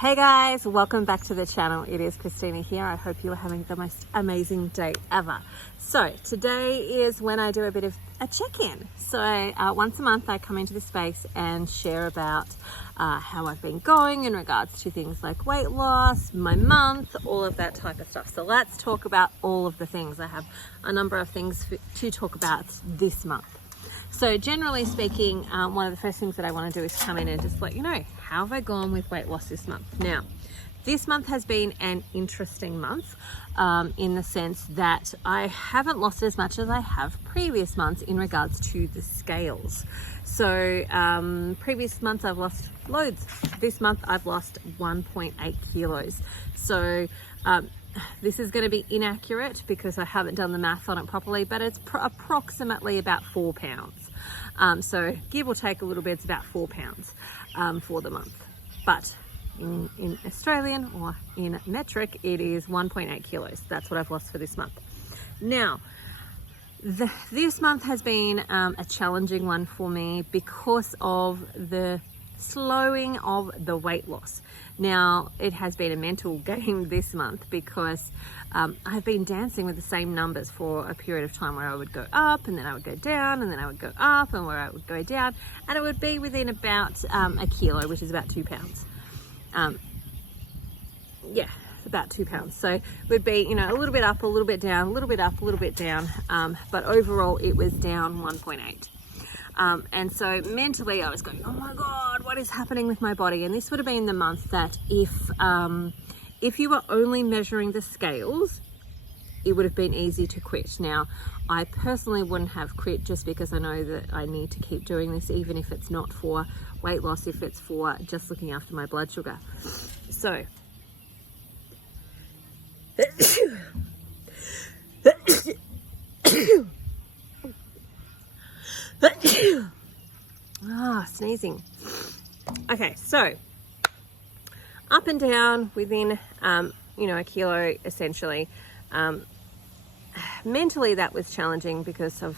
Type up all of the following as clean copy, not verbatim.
Hey guys, welcome back to the channel. It is Christina here. I hope you are having the most amazing day ever. So today is when I do a bit of a check-in. So once a month I come into the space and share about how I've been going in regards to things like weight loss, my month, all of that type of stuff. So let's talk about all of the things. I have a number of things to talk about this month. So generally speaking, one of the first things that I want to do is come in and just let you know, how have I gone with weight loss this month? Now, this month has been an interesting month in the sense that I haven't lost as much as I have previous months in regards to the scales. So previous months I've lost loads. This month I've lost 1.8 kilos. So this is going to be inaccurate because I haven't done the math on it properly, but it's approximately about 4 pounds. So give or take a little bit, it's about 4 pounds for the month. But in Australian or in metric, it is 1.8 kilos. That's what I've lost for this month. Now, this month has been a challenging one for me because of the slowing of the weight loss. Now, it has been a mental game this month because I've been dancing with the same numbers for a period of time where I would go up and then I would go down and then I would go up and where I would go down, and it would be within about a kilo, which is about 2 pounds. Yeah, about 2 pounds. So it would be, you know, a little bit up, a little bit down, a little bit up, a little bit down, but overall it was down 1.8. And so mentally I was going, oh my God, what is happening with my body? And this would have been the month that if you were only measuring the scales, it would have been easy to quit. Now, I personally wouldn't have quit just because I know that I need to keep doing this, even if it's not for weight loss, if it's for just looking after my blood sugar. So, sneezing. Okay, so up and down within, a kilo essentially. Mentally that was challenging because of,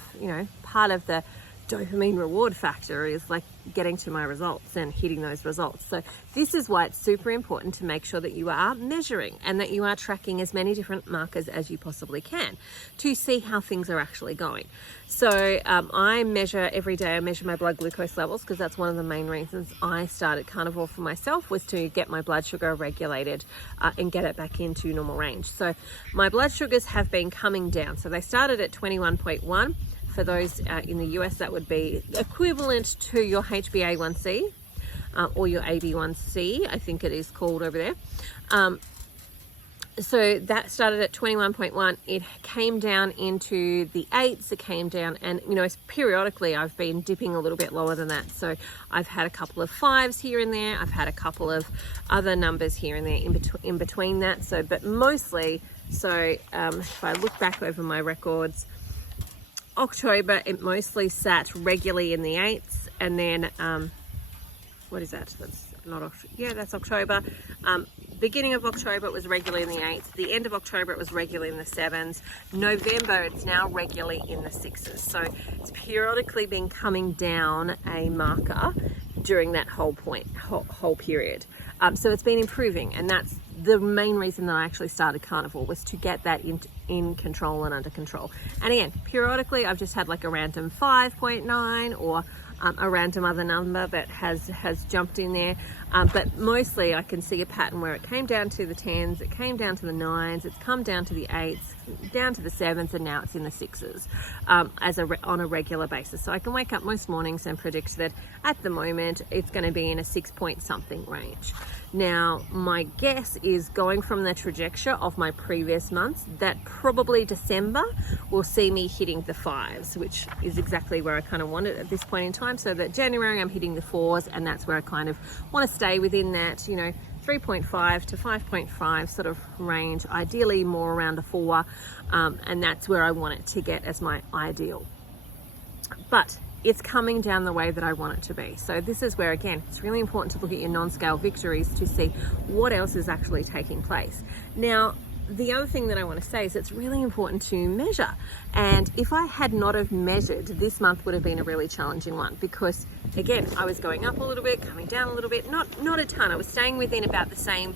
part of the dopamine reward factor is like getting to my results and hitting those results. So this is why it's super important to make sure that you are measuring and that you are tracking as many different markers as you possibly can to see how things are actually going. So I measure every day. I measure my blood glucose levels because that's one of the main reasons I started Carnivore for myself, was to get my blood sugar regulated and get it back into normal range. So my blood sugars have been coming down. So they started at 21.1. For those in the US, that would be equivalent to your HbA1c or your AB1C, I think it is called over there. So that started at 21.1. It came down into the 8s. It came down, and periodically I've been dipping a little bit lower than that. So I've had a couple of 5s here and there. I've had a couple of other numbers here and there in between that. So, but mostly, if I look back over my records, October, it mostly sat regularly in the 8s, and then what is that? That's not October. Yeah, that's October. Beginning of October, it was regularly in the 8s. The end of October, it was regularly in the 7s. November, it's now regularly in the 6s. So it's periodically been coming down a marker during that whole period. So it's been improving, and that's the main reason that I actually started Carnivore, was to get that in control and under control. And again, periodically I've just had like a random 5.9 or a random other number that has jumped in there. But mostly I can see a pattern where it came down to the 10s, it came down to the 9s, it's come down to the 8s, down to the 7s, and now it's in the 6s on a regular basis. So I can wake up most mornings and predict that at the moment it's going to be in a 6 something range. Now, my guess is, going from the trajectory of my previous months, that probably December will see me hitting the 5s, which is exactly where I kind of want it at this point in time. So that January I'm hitting the 4s, and that's where I kind of want to stay within that, 3.5 to 5.5 sort of range, ideally more around a 4, and that's where I want it to get as my ideal. But it's coming down the way that I want it to be. So this is where, again, it's really important to look at your non-scale victories to see what else is actually taking place. Now, the other thing that I want to say is it's really important to measure. And if I had not have measured, this month would have been a really challenging one, because again, I was going up a little bit, coming down a little bit, not a ton. I was staying within about the same,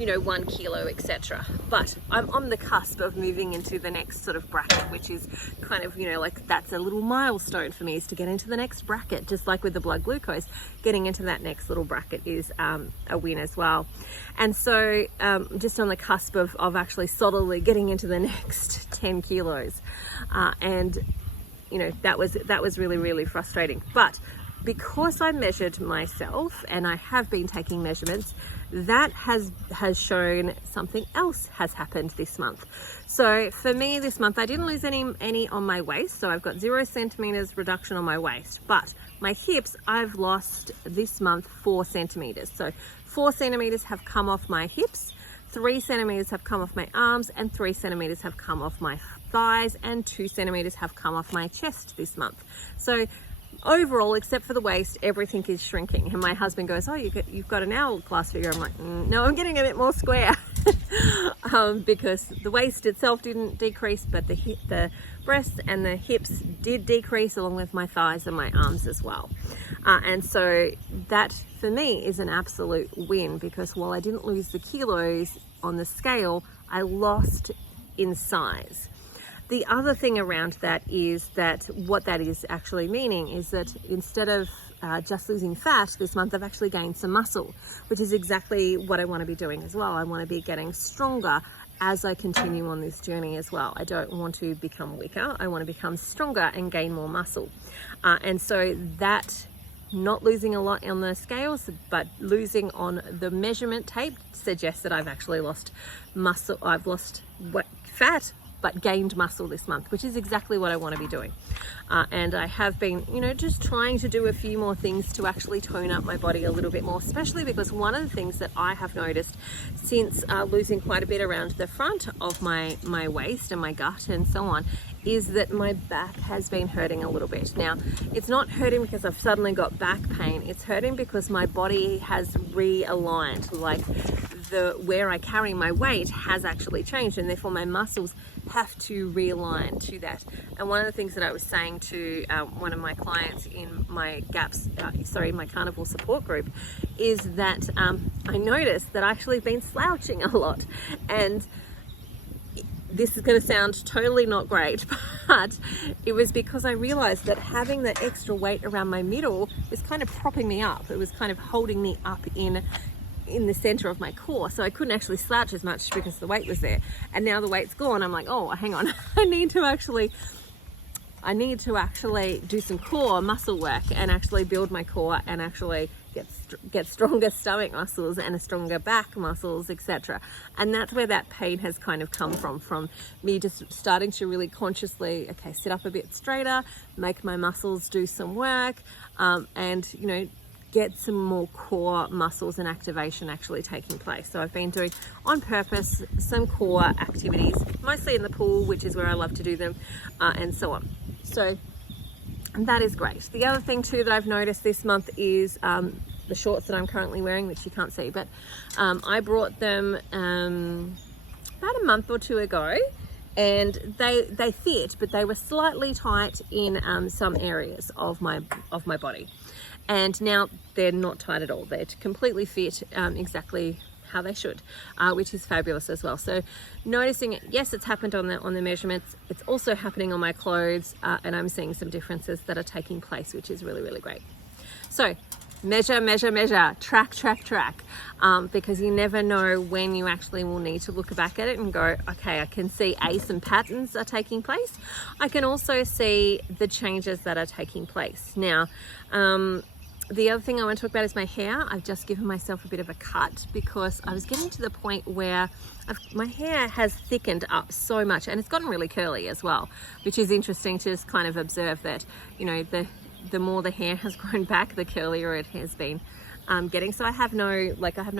1 kilo, etc. But I'm on the cusp of moving into the next sort of bracket, which is kind of, like that's a little milestone for me, is to get into the next bracket. Just like with the blood glucose, getting into that next little bracket is a win as well. And so just on the cusp of actually solidly getting into the next 10 kilos. And that was really, really frustrating. But because I measured myself, and I have been taking measurements, that has shown something else has happened this month. So for me this month, I didn't lose any on my waist. So I've got 0 centimeters reduction on my waist, but my hips, I've lost this month 4 centimeters. So 4 centimeters have come off my hips, 3 centimeters have come off my arms, and 3 centimeters have come off my thighs, and 2 centimeters have come off my chest this month. So overall, except for the waist, everything is shrinking. And my husband goes, oh, you've got an hourglass figure. I'm like, no, I'm getting a bit more square. Because the waist itself didn't decrease, but the breasts and the hips did decrease, along with my thighs and my arms as well. And so that for me is an absolute win, because while I didn't lose the kilos on the scale, I lost in size. The other thing around that is that what that is actually meaning is that instead of just losing fat this month, I've actually gained some muscle, which is exactly what I want to be doing as well. I want to be getting stronger as I continue on this journey as well. I don't want to become weaker. I want to become stronger and gain more muscle. And so that, not losing a lot on the scales, but losing on the measurement tape, suggests that I've actually lost muscle. I've lost fat, but gained muscle this month, which is exactly what I want to be doing. And I have been, just trying to do a few more things to actually tone up my body a little bit more, especially because one of the things that I have noticed since losing quite a bit around the front of my waist and my gut and so on, is that my back has been hurting a little bit. Now, it's not hurting because I've suddenly got back pain. It's hurting because my body has realigned, like where I carry my weight has actually changed, and therefore my muscles have to realign to that. And one of the things that I was saying to one of my clients in my my Carnivore support group, is that I noticed that I actually been slouching a lot. And this is going to sound totally not great, but it was because I realized that having the extra weight around my middle was kind of propping me up. It was kind of holding me up in the center of my core, so I couldn't actually slouch as much because the weight was there. And now the weight's gone, I'm like, oh, hang on, I need to actually do some core muscle work and actually build my core and actually get stronger stomach muscles and a stronger back muscles, etc. And that's where that pain has kind of come from me just starting to really consciously, sit up a bit straighter, make my muscles do some work, and get some more core muscles and activation actually taking place. So I've been doing, on purpose, some core activities, mostly in the pool, which is where I love to do them, and so on. So that is great. The other thing too that I've noticed this month is the shorts that I'm currently wearing, which you can't see, but I brought them about a month or two ago, and they fit, but they were slightly tight in some areas of my body. And now they're not tight at all. They're completely fit exactly how they should, which is fabulous as well. So noticing it, yes, it's happened on the measurements. It's also happening on my clothes, and I'm seeing some differences that are taking place, which is really, really great. So measure, track, because you never know when you actually will need to look back at it and go, okay, I can see some patterns are taking place. I can also see the changes that are taking place. Now, the other thing I want to talk about is my hair. I've just given myself a bit of a cut because I was getting to the point where my hair has thickened up so much, and it's gotten really curly as well, which is interesting to just kind of observe that, the more the hair has grown back, the curlier it has been getting. So I have no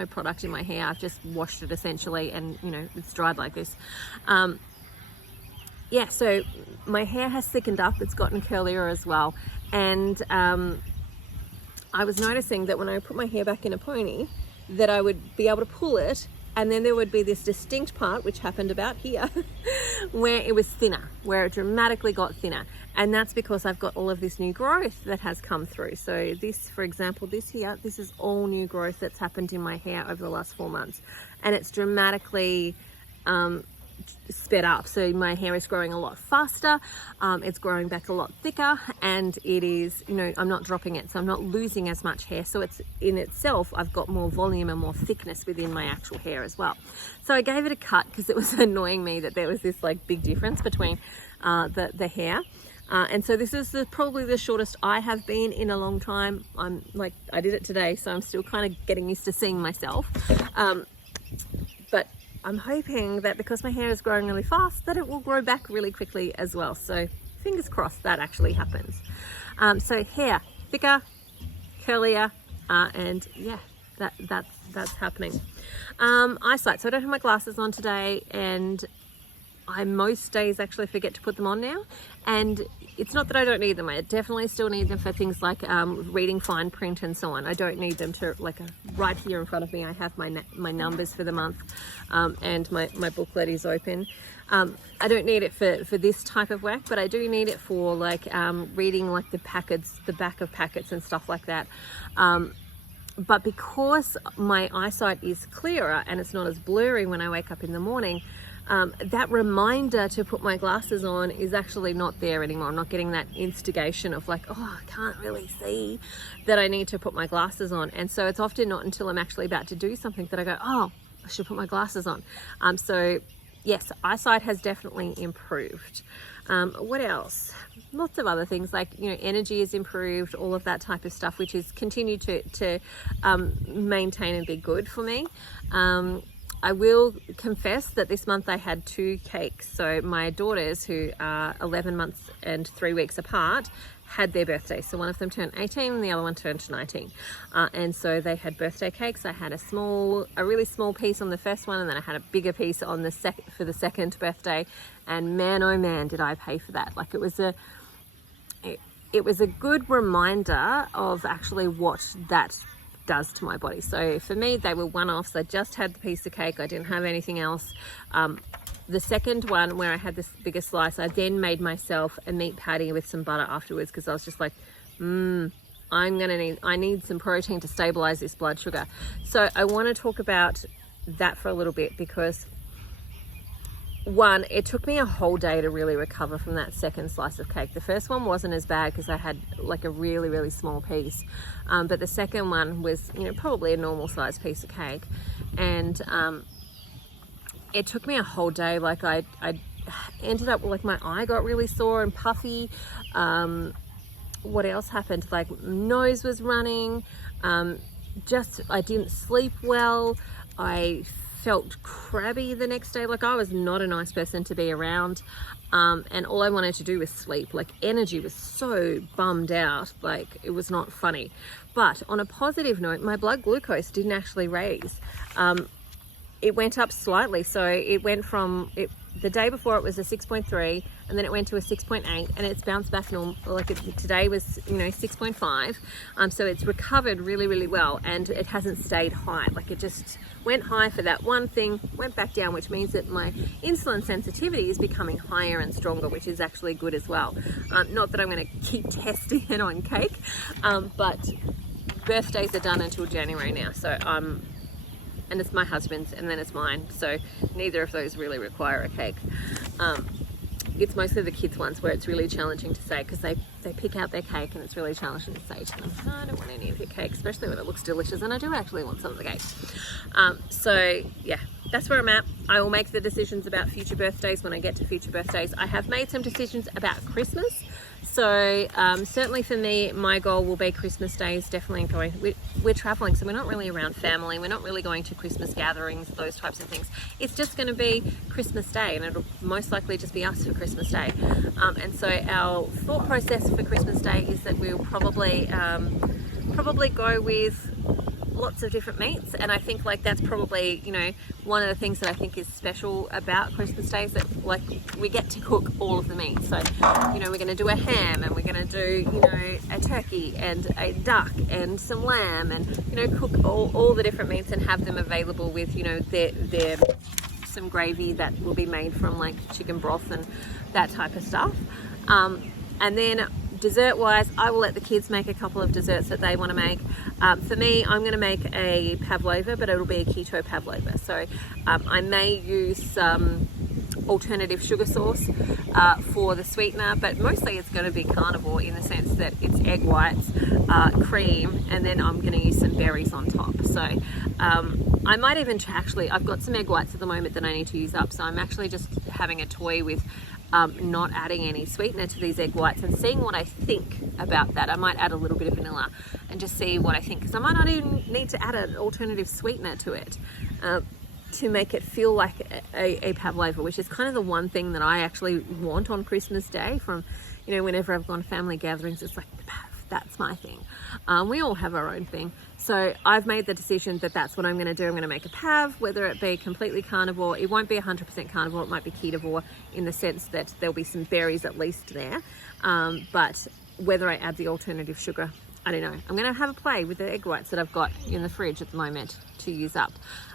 product in my hair. I've just washed it essentially, and it's dried like this. So my hair has thickened up. It's gotten curlier as well, and I was noticing that when I put my hair back in a pony, that I would be able to pull it And then there would be this distinct part, which happened about here, where it was thinner, where it dramatically got thinner. And that's because I've got all of this new growth that has come through. So this, for example, this is all new growth that's happened in my hair over the last 4 months. And it's dramatically sped up. So my hair is growing a lot faster. It's growing back a lot thicker, and it is, you know, I'm not dropping it. So I'm not losing as much hair. So it's in itself, I've got more volume and more thickness within my actual hair as well. So I gave it a cut because it was annoying me that there was this like big difference between the hair. And so this is probably the shortest I have been in a long time. I'm like, I did it today, so I'm still kind of getting used to seeing myself. But I'm hoping that because my hair is growing really fast, that it will grow back really quickly as well. So fingers crossed that actually happens. So hair, thicker, curlier, and yeah, that's happening. Eyesight, so I don't have my glasses on today, and I most days actually forget to put them on now. And it's not that I don't need them. I definitely still need them for things like reading fine print and so on. I don't need them to, like, right here in front of me I have my numbers for the month, and my booklet is open. I don't need it for this type of work, but I do need it for like reading like the back of packets and stuff like that. But because my eyesight is clearer and it's not as blurry when I wake up in the morning, that reminder to put my glasses on is actually not there anymore. I'm not getting that instigation of like, oh, I can't really see that I need to put my glasses on. And so it's often not until I'm actually about to do something that I go, oh, I should put my glasses on. So yes, eyesight has definitely improved. What else? Lots of other things like, you know, energy is improved, all of that type of stuff, which is continued to maintain and be good for me. I will confess that this month I had 2 cakes. So my daughters, who are 11 months and 3 weeks apart, had their birthdays. So one of them turned 18 and the other one turned 19. And so they had birthday cakes. I had a really small piece on the first one, and then I had a bigger piece on the second birthday. And man, oh man, did I pay for that. Like, it was a good reminder of actually what that does to my body. So for me, they were one-offs. I just had the piece of cake. I didn't have anything else. The second one, where I had this bigger slice, I then made myself a meat patty with some butter afterwards, because I was just like, I need some protein to stabilize this blood sugar. So I want to talk about that for a little bit, because one, it took me a whole day to really recover from that second slice of cake. The first one wasn't as bad because I had like a really, really small piece. But the second one was, you know, probably a normal sized piece of cake. And it took me a whole day. Like I ended up, like, my eye got really sore and puffy. What else happened? Like, nose was running. I didn't sleep well. I felt crabby the next day. Like, I was not a nice person to be around, and all I wanted to do was sleep. Like, energy was so bummed out, like, it was not funny. But on a positive note, my blood glucose didn't actually raise. It went up slightly. So it went from the day before it was a 6.3, and then it went to a 6.8, and it's bounced back normal. Like, today was, you know, 6.5. So it's recovered really, really well, and it hasn't stayed high. Like, it just went high for that one thing, went back down, which means that my insulin sensitivity is becoming higher and stronger, which is actually good as well. Not that I'm going to keep testing it on cake, but birthdays are done until January now. So and it's my husband's, and then it's mine. So neither of those really require a cake. It's mostly the kids' ones where it's really challenging to say, because they pick out their cake, and it's really challenging to say to them, I don't want any of your cake, especially when it looks delicious, and I do actually want some of the cake. So yeah, that's where I'm at. I will make the decisions about future birthdays when I get to future birthdays. I have made some decisions about Christmas. So certainly for me, my goal will be Christmas Day is definitely going. We're traveling, so we're not really around family. We're not really going to Christmas gatherings, those types of things. It's just going to be Christmas Day, and it'll most likely just be us for Christmas Day. And so our thought process for Christmas Day is that we'll probably go with lots of different meats, and I think like that's probably, you know, one of the things that I think is special about Christmas Day is that like we get to cook all of the meats. So, you know, we're going to do a ham, and we're going to do, you know, a turkey and a duck and some lamb, and, you know, cook all the different meats and have them available with, you know, their some gravy that will be made from like chicken broth and that type of stuff. And then dessert wise, I will let the kids make a couple of desserts that they want to make. For me, I'm going to make a pavlova, but it'll be a keto pavlova. So I may use some alternative sugar sauce for the sweetener, but mostly it's going to be carnivore in the sense that it's egg whites, cream, and then I'm going to use some berries on top. So I might even I've got some egg whites at the moment that I need to use up, so I'm actually just having a toy with not adding any sweetener to these egg whites and seeing what I think about that. I might add a little bit of vanilla and just see what I think, because I might not even need to add an alternative sweetener to it to make it feel like a pavlova, which is kind of the one thing that I actually want on Christmas Day. From, you know, whenever I've gone to family gatherings, it's like the pav, that's my thing. We all have our own thing. So I've made the decision that that's what I'm going to do. I'm going to make a pav, whether it be completely carnivore. It won't be 100% carnivore. It might be ketovore in the sense that there'll be some berries at least there. But whether I add the alternative sugar, I don't know. I'm going to have a play with the egg whites that I've got in the fridge at the moment to use up,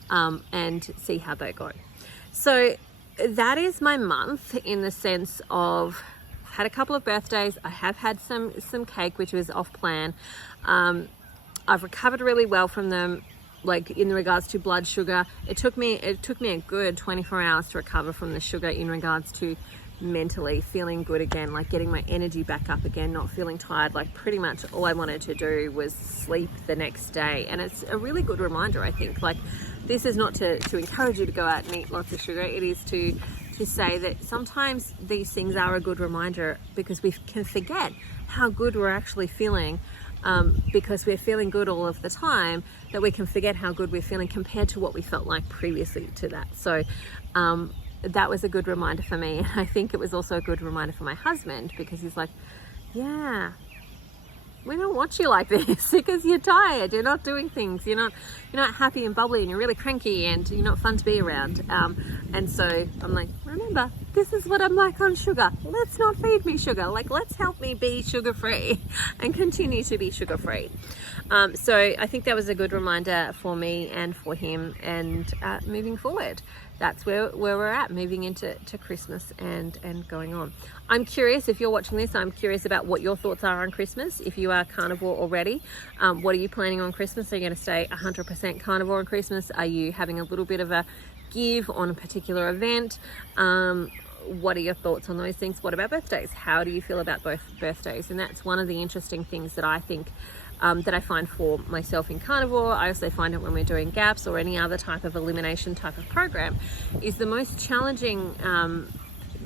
and see how they go. So that is my month in the sense of had a couple of birthdays. I have had some cake, which was off plan. I've recovered really well from them, like in regards to blood sugar. It took me a good 24 hours to recover from the sugar in regards to mentally feeling good again, like getting my energy back up again, not feeling tired. Like pretty much all I wanted to do was sleep the next day. And it's a really good reminder, I think. Like, this is not to encourage you to go out and eat lots of sugar. It is to say that sometimes these things are a good reminder, because we can forget how good we're actually feeling, because we're feeling good all of the time, that we can forget how good we're feeling compared to what we felt like previously to that. So that was a good reminder for me. And I think it was also a good reminder for my husband, because he's like, yeah, we don't want you like this because you're tired, you're not doing things, you're not happy and bubbly, and you're really cranky, and you're not fun to be around. And so I'm like, remember, this is what I'm like on sugar. Let's not feed me sugar. Like, let's help me be sugar-free and continue to be sugar-free. So I think that was a good reminder for me and for him, and moving forward, that's where we're at, moving into Christmas and going on. I'm curious, if you're watching this, I'm curious about what your thoughts are on Christmas. If you are carnivore already, what are you planning on Christmas? Are you going to stay 100% carnivore on Christmas? Are you having a little bit of a give on a particular event? What are your thoughts on those things? What about birthdays? How do you feel about both birthdays? And that's one of the interesting things that I think that I find for myself in carnivore. I also find it when we're doing gaps or any other type of elimination type of program, is the most challenging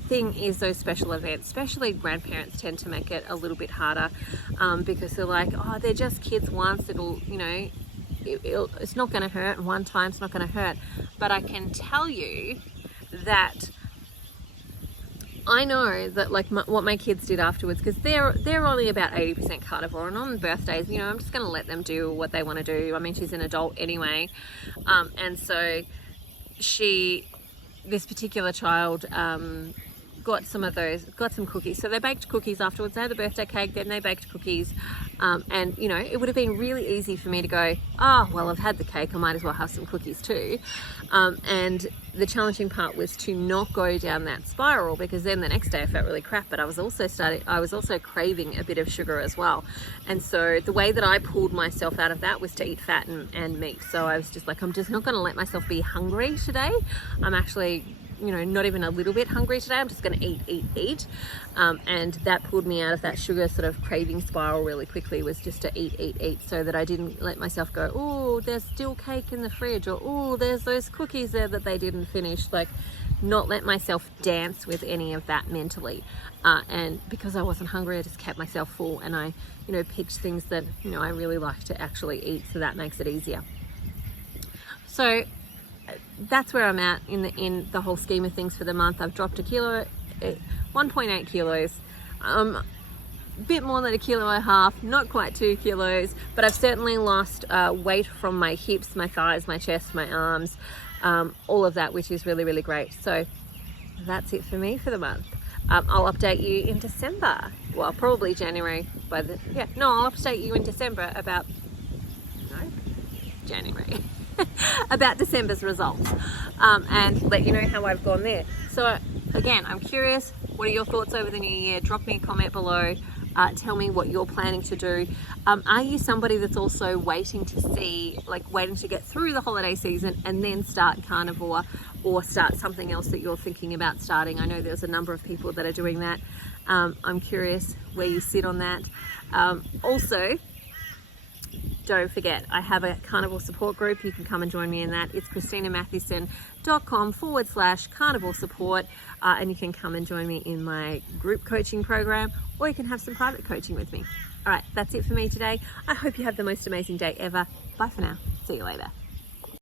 thing is those special events. Especially grandparents tend to make it a little bit harder, because they're like, oh, they're just kids once, it'll, you know, it's not going to hurt, and one time it's not going to hurt. But I can tell you that I know that, like, what my kids did afterwards, because they're only about 80% carnivore, and on birthdays, you know, I'm just going to let them do what they want to do. I mean, she's an adult anyway, and so this particular child got some cookies. So they baked cookies afterwards. They had the birthday cake, then they baked cookies, and you know, it would have been really easy for me to go, oh, well, I've had the cake, I might as well have some cookies too. And the challenging part was to not go down that spiral, because then the next day I felt really crap, but I was also craving a bit of sugar as well. And so the way that I pulled myself out of that was to eat fat and meat. So I was just like, I'm just not going to let myself be hungry today. I'm actually, you know, not even a little bit hungry today. I'm just going to eat. And that pulled me out of that sugar sort of craving spiral really quickly, was just to eat, so that I didn't let myself go, oh, there's still cake in the fridge, or oh, there's those cookies there that they didn't finish. Like, not let myself dance with any of that mentally. And because I wasn't hungry, I just kept myself full, and I, you know, picked things that, you know, I really like to actually eat, so that makes it easier. So that's where I'm at in the whole scheme of things for the month. I've dropped 1.8 kilos. bit more than 1.5 kilos, not quite 2 kilos, but I've certainly lost weight from my hips, my thighs, my chest, my arms, all of that, which is really, really great. So that's it for me for the month. I'll update you in December. Well, probably January I'll update you in December about, January. about December's results, and let you know how I've gone there. So again, I'm curious, what are your thoughts over the new year? Drop me a comment below. Tell me what you're planning to do. Are you somebody that's also waiting to get through the holiday season and then start carnivore, or start something else that you're thinking about starting? I know there's a number of people that are doing that. I'm curious where you sit on that. Also, don't forget, I have a carnivore support group. You can come and join me in that. It's christinamatthewson.com/carnivore support, and you can come and join me in my group coaching program, or you can have some private coaching with me. All right, that's it for me today. I hope you have the most amazing day ever. Bye for now. See you later.